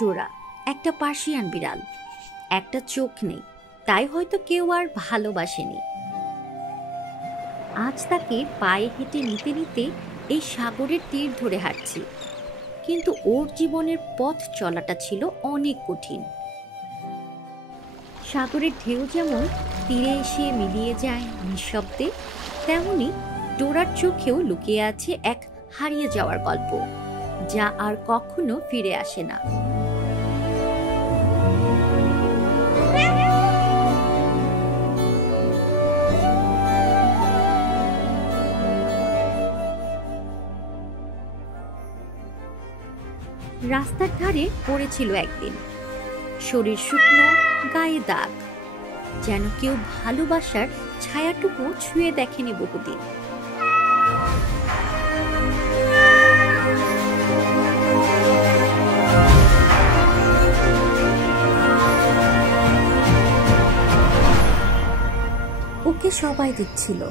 ডোরা, একটা পার্সিয়ান বিড়াল। একটা চোখ নেই, তাই হয়তো কেউ আর ভালোবাসেনি। আজ তাকে পায়ে হেঁটে নিতে নিতে এই সাগরের তীর ধরে হাঁটছি, কিন্তু ওর জীবনের পথ চলাটা ছিল অনেক কঠিন। সাগরের ঢেউ যেমন তীরে এসে মিলিয়ে যায় নিঃশব্দে, তেমনি ডোরার চোখেও লুকিয়ে আছে এক হারিয়ে যাওয়ার গল্প, যা আর কখনো ফিরে আসে না। রাস্তার ধারে পড়েছিল একদিন, শরীর শুকনো, গায়ে দাগ, যেন কেউ ভালোবাসার ছায়াটুকু ছুঁয়ে দেখেনি বহুদিন। ওকে সবাই দিচ্ছিল,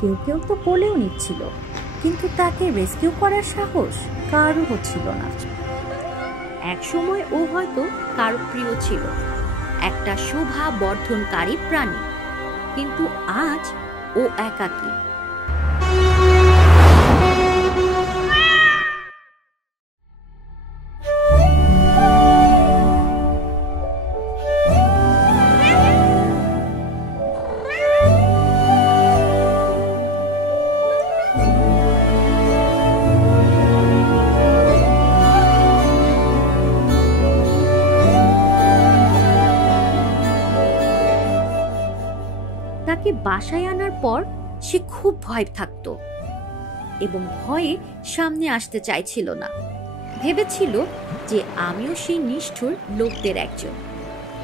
কেউ কেউ তো কোলেও নিচ্ছিল, কিন্তু তাকে রেস্কিউ করার সাহস কারও হচ্ছিল না। এক সময় ও হয়তো কারো প্রিয় ছিল, একটা শোভা বর্ধনকারী প্রাণী, কিন্তু আজ ও একাকী। তাকে বাসায় আনার পর সে খুব ভয় থাকত এবং ভয়ে সামনে আসতে চাইছিল না। ভেবেছিল যে আমিও সেই নিষ্ঠুর লোকদের একজন,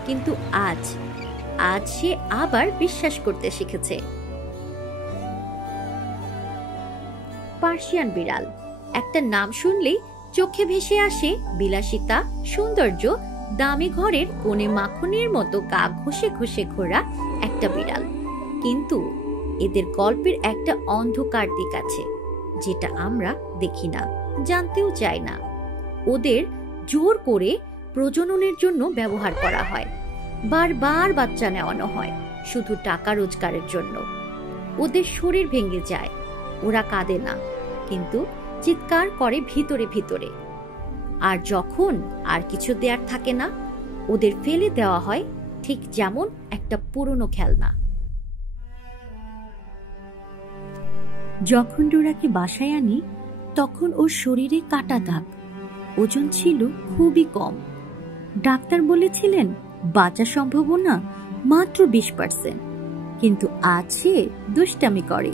কিন্তু আজ সে আবার বিশ্বাস করতে শিখেছে। পার্সিয়ান বিড়াল, একটা নাম শুনলেই চোখে ভেসে আসে বিলাসিতা, সৌন্দর্য, দামি ঘরের কোণে মাখনের মতো গা ঘষে ঘষে ঘোরা একটা বিড়াল। কিন্তু এদের গল্পের একটা অন্ধকার দিক আছে, যেটা আমরা দেখি না, জানতেও চাই না। ওদের জোর করে প্রজননের জন্য ব্যবহার করা হয়, বারবার বাচ্চা নেওয়ানো হয় শুধু টাকা রোজগারের জন্য। ওদের শরীর ভেঙে যায়, ওরা কাঁদে না, কিন্তু চিৎকার করে ভিতরে ভিতরে। আর যখন আর কিছু দেয়ার থাকে না, ওদের ফেলে দেওয়া হয়, ঠিক যেমন একটা পুরনো খেলনা। যখন ডোরাকে বাসায় আনি, তখন ওর শরীরে কাটা দাগ, ওজন ছিল খুবই কম। ডাক্তার বলেছিলেন বাঁচা সম্ভাবনা মাত্র 20%, কিন্তু আছে দুষ্টামি করে,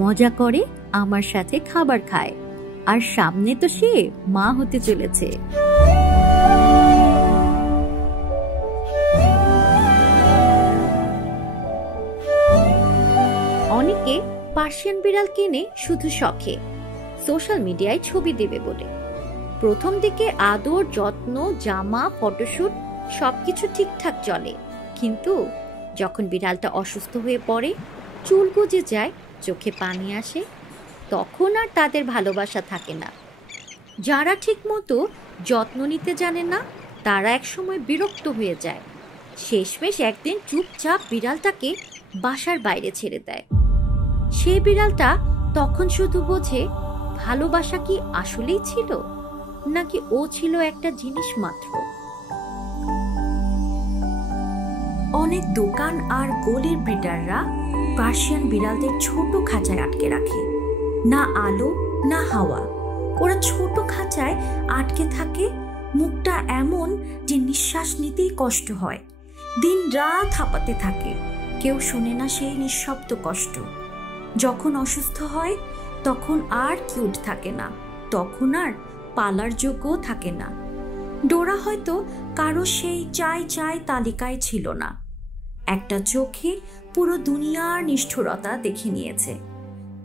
মজা করে, আমার সাথে খাবার খায়, আর সামনে তো সে মা হতে চলেছে। অনেকে পার্সিয়ান বিড়াল কিনে শুধু শখে, সোশ্যাল মিডিয়ায় ছবি দেবে বলে। প্রথম দিকে আদর, যত্ন, জামা, ফটোশুট সবকিছু ঠিকঠাক চলে, কিন্তু যখন বিড়ালটা অসুস্থ হয়ে পড়ে, চুল গজে যায়, চোখে পানি আসে, তখন আর তাদের ভালোবাসা থাকে না। যারা ঠিক মতো যত্ন নিতে জানে না, তারা একসময় বিরক্ত হয়ে যায়। শেষমেশ একদিন চুপচাপ বিড়ালটাকে বাসার বাইরে ছেড়ে দেয়। সেই বিড়ালটা তখন শুধু বোঝে ভালোবাসা কি আসলেই ছিল, নাকি ও ছিল একটা জিনিস মাত্র। অনেক দোকান আর গলির ব্রিডাররা পার্সিয়ান বিড়ালদের ছোট খাঁচায় আটকে রাখে, না আলো না হাওয়া। ওরা ছোট খাঁচায় আটকে থাকে, মুখটা এমন যে নিঃশ্বাস নিতেই কষ্ট হয়, দিন রাত হাঁপাতে থাকে, কেউ শুনে না সেই নিঃশব্দ কষ্ট। যখন অসুস্থ হয়, তখন আর কিউট থাকে না, তখন আর পালার যোগ্য থাকে না। ডোরা হয়তো কারো সেই চাই চাই তালিকায় ছিল না। একটা চোখে পুরো দুনিয়ার নিষ্ঠুরতা দেখে নিয়েছে,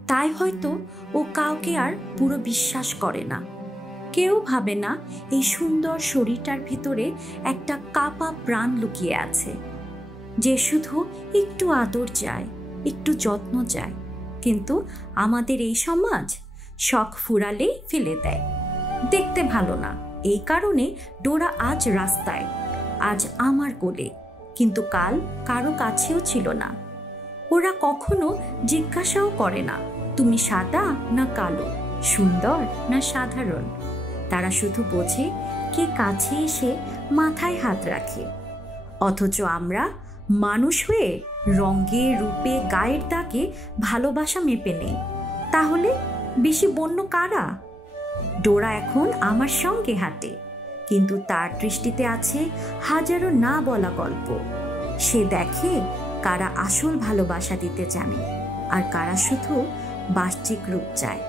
তাই হয়তো ও কাউকে আর পুরো বিশ্বাস করে না। কেউ ভাবে না এই সুন্দর শরীরটার ভিতরে একটা কাপা প্রাণ লুকিয়ে আছে, যে শুধু একটু আদর চায়, একটু যত্ন চায়, কিন্তু আমাদের এই সমাজ শখ ফুরালেই ফেলে দেয়, দেখতে ভালো না। এই কারণে ডোরা আজ রাস্তায়, আজ আমার কোলে, কিন্তু কাল কারো কাছেও ছিল না। ওরা কখনো জিজ্ঞাসাও করে না তুমি সাদা না কালো, সুন্দর না সাধারণ। তারা শুধু বোঝে কে কাছে এসে মাথায় হাত রাখে। অথচ আমরা মানুষ হয়ে রঙে রূপে গায়ের দাগে ভালোবাসা মেপে নেই। তাহলে বেশি বন্য কারা? ডোরা এখন আমার সঙ্গে হাঁটে, কিন্তু তার দৃষ্টিতে আছে হাজারো না বলা গল্প। সে দেখে কারা আসল ভালোবাসা দিতে জানে আর কারা শুধু বাহ্যিক রূপ চায়।